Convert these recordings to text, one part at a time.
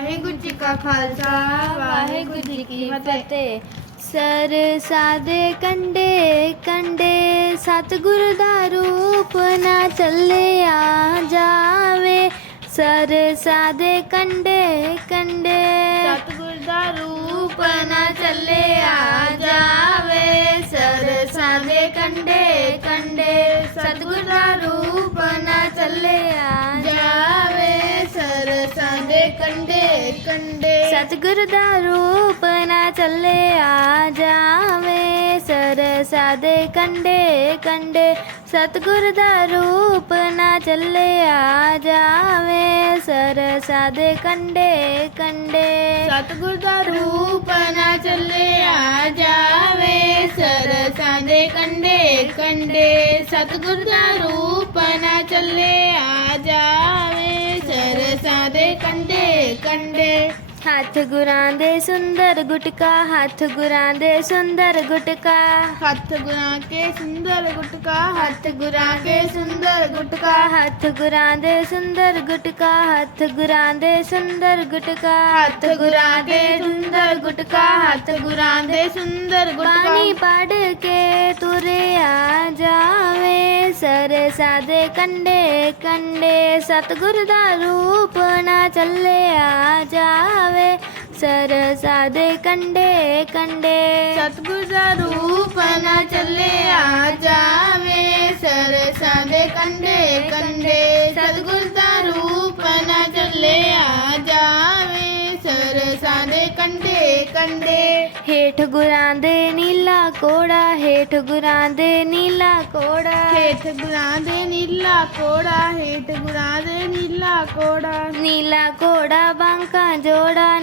ਵਾਹਿਗੁਰੂ ਜੀ ਕਾ ਖਾਲਸਾ ਵਾਹਿਗੁਰੂ ਜੀ ਕੀ ਫਤਿਹ। ਸਰ ਸਾਦੇ ਕੰਡੇ ਕੰਡੇ ਸਤਿਗੁਰ ਦਾ ਰੂਪ ਨਾ ਚੱਲਿਆ ਜਾਵੇ। ਸਰ ਸਾਦੇ ਕੰਡੇ ਕੰਡੇ ਸਤਿਗੁਰ ਦਾ ਰੂਪ ਨਾ ਚੱਲਿਆ ਸਤਿਗੁਰ ਦਾ ਰੂਪ ਨਾ ਚੱਲਿਆ ਜਾਵੇ ਸਰ ਸਾਦੇ ਕੰਡੇ ਕੰਡੇ ਸਤਿਗੁਰ ਦਾ ਰੂਪ ਨਾ ਚੱਲਿਆ ਜਾਵੇ ਸਰ ਸਾਦੇ ਕੰਡੇ ਕੰਡੇ ਸਤਿਗੁਰ ਦਾ ਰੂਪ ਨਾ ਚੱਲਿਆ ਜਾਵੇ ਸਰਸਾਂ ਦੇ ਕੰਡੇ ਕੰਡੇ ਸਤਿਗੁਰ ਦਾ ਰੂਪ ਨਾ ਚੱਲਿਆ ਜਾਵੇ ਸਰਸਾਂ ਦੇ ਕੰਡੇ ਕੰਡੇ ਹੱਥ ਗੁਰਾਂ ਦੇ ਸੁੰਦਰ ਗੁਟਕਾ ਹੱਥ ਗੁਰਾਂ ਦੇ ਸੁੰਦਰ ਗੁਟਕਾ। ਹੱਥ ਗੁਰਾਂ ਕੇ ਸੁੰਦਰ ਗੁਟਕਾ ਹੱਥ ਗੁਰਾਂ ਕੇ ਸੁੰਦਰ ਗੁਟਕਾ। ਹੱਥ ਗੁਰਾਂ ਦੇ ਸੁੰਦਰ ਗੁਟਕਾ ਹੱਥ ਗੁਰਾਂ ਦੇ ਸੁੰਦਰ ਗੁਟਕਾ। ਹੱਥ ਗੁਰਾਂ ਕੇ ਸੁੰਦਰ ਗੁਟਕਾ ਹੱਥ ਗੁਰਾਂ ਦੇ ਸੁੰਦਰ ਗੁਟਕਾ। ਪੜ ਕੇ ਤੁਰਿਆ ਜਾਵੇ ਸਰ ਸਾਦੇ ਕੰਡੇ ਕੰਡੇ। ਸਤਿਗੁਰ ਦਾ ਰੂਪ ਨਾ ਜਾਵੇ ਸਰ ਸਾਦੇ ਕੰਡੇ ਕੰਡੇ। ਸਤਿਗੁਰ ਦਾ ਰੂਪ ਨਾ ਚੱਲਿਆ ਜਾਵੇ। ਸਰਸਾਂ ਦੇ ਕੰਡੇ ਕੰਡੇ ਸਤਿਗੁਰ ਦਾ ਰੂਪ ਨਾ ਚੱਲਿਆ ਜਾਵੇ। ਸਰਸਾਂ ਦੇ ਕੰਡੇ ਕੰਡੇ। ਹੇਠ ਗੁਰਾਂ ਦੇ ਨੀਲਾ ਕੋੜਾ ਹੇਠ ਗੁਰਾਂ ਦੇ ਨੀਲਾ ਕੋੜਾ। ਹੇਠ ਗੁਰਾਂ ਦੇ ਨੀਲਾ ਕੋੜਾ ਹੇਠ ਗੁਰਾਂ ਦੇ ਨੀਲਾ ਕੋੜਾ। ਨੀਲਾ ਕੋੜਾ ਬਾਂਕਾ ਜੋੜਾ ਜੋੜਾ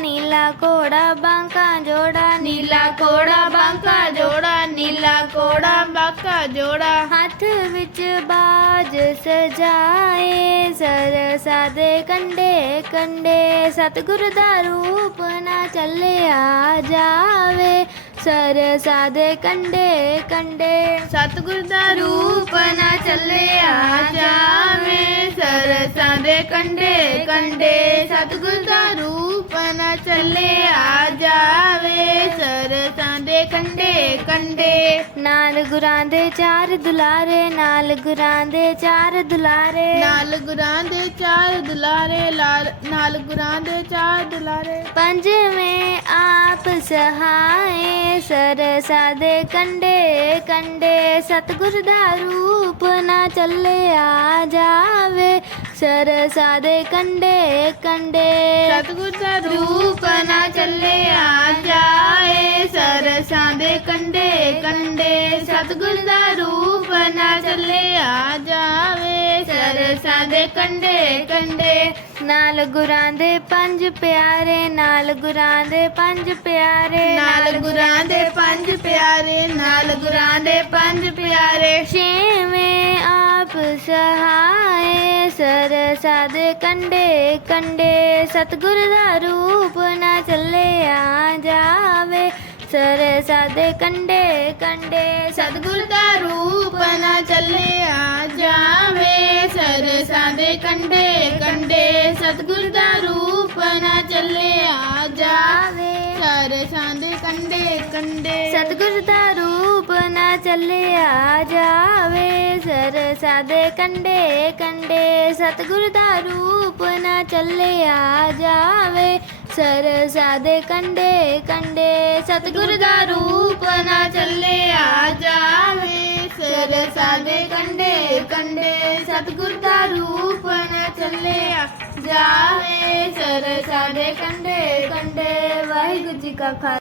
ਨੀਲਾ ਕੋੜਾ ਬਾਂਕਾ ਜੋੜਾ ਨੀਲਾ ਕੋੜਾ ਬਾਂਕਾ ਜੋੜਾ। ਹੱਥ ਵਿੱਚ ਬਾਜ ਸਜਾਏ ਸਰ ਸਾਦੇ ਕੰਡੇ ਕੰਡੇ ਸਤਿਗੁਰ ਦਾ ਰੂਪ ਨਾ ਚੱਲਿਆ ਜਾਵੇ। ਸਰ ਸਾਦੇ ਕੰਡੇ ਕੰਡੇ ਸਤਿਗੁਰ ਦਾ ਰੂਪ ਨਾ ਚੱਲਿਆ ਜਾਵੇ। ਸਰਸਾਂ ਦੇ ਕੰਡੇ ਕੰਡੇ ਸਤਿਗੁਰ ਦਾ ਰੂਪ ਨਾ ਚੱਲਿਆ ਜਾਵੇ। ਸਰਸਾਂ ਦੇ ਕੰਡੇ ਕੰਡੇ। ਨਾਲ ਗੁਰਾਂ ਦੇ ਚਾਰ ਦੁਲਾਰੇ। ਨਾਲ ਗੁਰਾਂ ਦੇ ਚਾਰ ਦੁਲਾਰੇ। ਨਾਲ ਗੁਰਾਂ ਦੇ ਚਾਰ ਦੁਲਾਰੇ। ਲਾਲ ਨਾਲ ਗੁਰਾਂ ਦੇ ਚਾਰ ਦੁਲਾਰੇ। ਪੰਜਵੇਂ ਆਪ ਸਹਾਏ। ਸਰ ਸਾਦੇ ਕੰਡੇ ਕੰਡੇ। ਸਤਿਗੁਰ ਦਾ ਰੂਪ ਨਾ ਚੱਲਿਆ ਜਾਵੇ। ਸਰ ਸਾਦੇ ਕੰਡੇ ਕੰਡੇ ਸਤਿਗੁਰ ਦਾ ਰੂਪ ਨਾ ਚੱਲਿਆ ਜਾਏ। ਸਰਸਾਂ ਦੇ ਕੰਡੇ ਕੰਡੇ ਸਤਿਗੁਰ ਦਾ ਰੂਪ ਨਾ ਚੱਲਿਆ ਜਾਵੇ। ਸਰਸਾਂ ਦੇ ਕੰਡੇ ਕੰਡੇ ਨਾਲ ਗੁਰਾਂ ਦੇ ਪੰਜ ਪਿਆਰੇ ਨਾਲ ਗੁਰਾਂ ਦੇ ਪੰਜ ਪਿਆਰੇ ਨਾਲ ਗੁਰਾਂ ਦੇ ਪੰਜ ਪਿਆਰੇ ਨਾਲ ਗੁਰਾਂ ਦੇ ਪੰਜ ਪਿਆਰੇ। ਛੇਵੇਂ ਆਪ ਸਹਾਏ ਸਰ ਸਾਦੇ ਕੰਡੇ ਕੰਡੇ, ਸਤਿਗੁਰ ਦਾ ਰੂਪ ਨਾ ਚੱਲਿਆ ਜਾਵੇ। ਸਰ ਸਾਦੇ ਕੰਡੇ ਕੰਡੇ, ਸਤਿਗੁਰ ਦਾ ਰੂਪ ਨਾ ਚੱਲਿਆ ਜਾਵੇ। ਸਰਸਾਂ ਦੇ ਕੰਡੇ ਕੰਡੇ, ਸਤਿਗੁਰ ਦਾ ਰੂਪ ਨਾ ਚੱਲੇ ਸਰਸਾਂ ਕੰਡੇ ਕੰਡੇ। ਸਤਿਗੁਰ ਦਾ ਰੂਪ ਨਾ ਚੱਲਿਆ ਜਾਵੇ, ਸਰ ਸਾਦੇ ਕੰਡੇ ਕੰਡੇ। ਸਤਿਗੁਰ ਦਾ ਰੂਪ ਨਾ ਚੱਲਿਆ ਜਾਵੇ, ਸਰ ਸਾਦੇ ਕੰਡੇ ਕੰਡੇ। ਸਤਿਗੁਰ ਦਾ ਰੂਪ ਨਾ ਚੱਲਿਆ ਜਾਵੇ ਸਰਸਾਂ ਦੇ ਕੰਡੇ ਕੰਡੇ। ਸਤਿਗੁਰ ਦਾ ਰੂਪ ਨਾ ਚੱਲਿਆ ਜਾਵੇ ਸਰਸਾਂ ਦੇ ਕੰਡੇ ਕੰਡੇ ਵਾਹਿਗੁਰੂ ਜੀ ਕਾ ਖਾਲਸਾ।